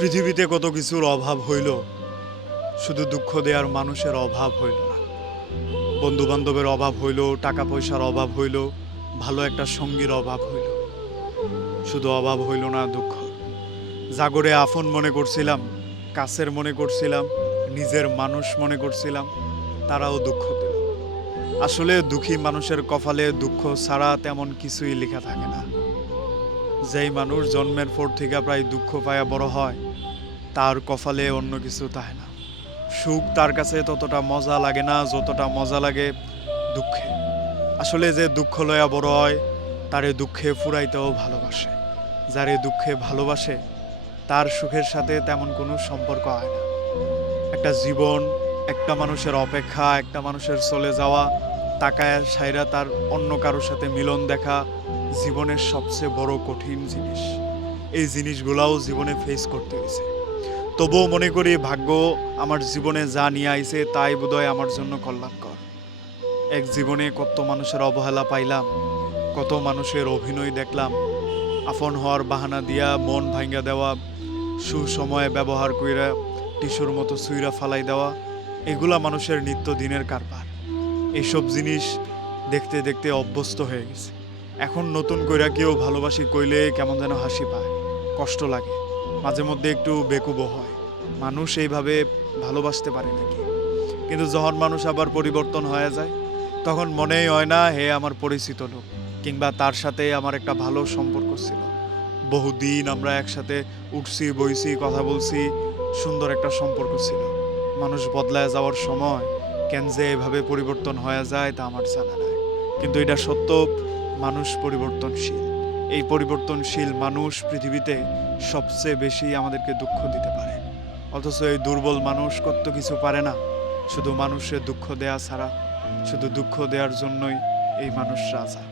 পৃথিবীতে কত কিছুর অভাব হইল, শুধু দুঃখ দেওয়ার মানুষের অভাব হইল না। বন্ধু বান্ধবের অভাব হইল, টাকা পয়সার অভাব হইল, ভালো একটা সঙ্গীর অভাব হইল, শুধু অভাব হইল না দুঃখ। জাগরে আপন মনে করছিলাম, কাছের মনে করছিলাম, নিজের মানুষ মনে করছিলাম, তারাও দুঃখ দিল। আসলে দুঃখী মানুষের কপালে দুঃখ ছাড়া তেমন কিছুই লেখা থাকে না। যেই মানুষ জন্মের পর থেকে প্রায় দুঃখ পায়া বড় হয়, তার কপালে অন্য কিছু থাকে না। সুখ তার কাছে ততটা মজা লাগে না যতটা মজা লাগে দুঃখে। আসলে যে দুঃখ লয়া বড় হয়, তারে দুঃখে ফুরাইতেও ভালোবাসে। যারে দুঃখে ভালোবাসে, তার সুখের সাথে তেমন কোনো সম্পর্ক হয় না। একটা জীবন, একটা মানুষের অপেক্ষা, একটা মানুষের চলে যাওয়া, তাকায় সাইরা তার অন্য কারোর সাথে মিলন দেখা জীবনের সবচেয়ে বড় কঠিন জিনিস। এই জিনিসগুলাও জীবনে ফেস করতে হয়েছে। তবুও মনে করি ভাগ্য আমার জীবনে যা নিয়ে আইছে তাই বোধহয় আমার জন্য কল্যাণকর। এক জীবনে কত মানুষের অবহেলা পাইলাম, কত মানুষের অভিনয় দেখলাম, আপন হওয়ার বাহানা দিয়া মন ভাঙ্গা দেওয়া, সুসময়ে ব্যবহার কইরা টিস্যুর মতো সুইরা ফালাই দেওয়া, এগুলা মানুষের নিত্যদিনের কারবার। এইসব জিনিস দেখতে দেখতে অভ্যস্ত হয়ে গেছে। এখন নতুন কইরা কেউ ভালোবাসি কইলে কেমন যেন হাসি পায়, কষ্ট লাগে, মাঝে মধ্যে একটু বেকুবও হয়। মানুষ এইভাবে ভালোবাসতে পারে নাকি? কিন্তু যখন মানুষ আবার পরিবর্তন হয়ে যায়, তখন মনেই হয় না হে আমার পরিচিত লোক, কিংবা তার সাথে আমার একটা ভালো সম্পর্ক ছিল। বহুদিন আমরা একসাথে উঠছি, বইছি, কথা বলছি, সুন্দর একটা সম্পর্ক ছিল। মানুষ বদলায় যাওয়ার সময় কেন যে এভাবে পরিবর্তন হয়ে যায় তা আমার জানা নাই। কিন্তু এটা সত্য, মানুষ পরিবর্তনশীল। এই পরিবর্তনশীল মানুষ পৃথিবীতে সবচেয়ে বেশি আমাদেরকে দুঃখ দিতে পারে। অথচ এই দুর্বল মানুষ কত কিছু পারে না, শুধু মানুষের দুঃখ দেয়া ছাড়া। শুধু দুঃখ দেওয়ার জন্যই এই মানুষ রাজা।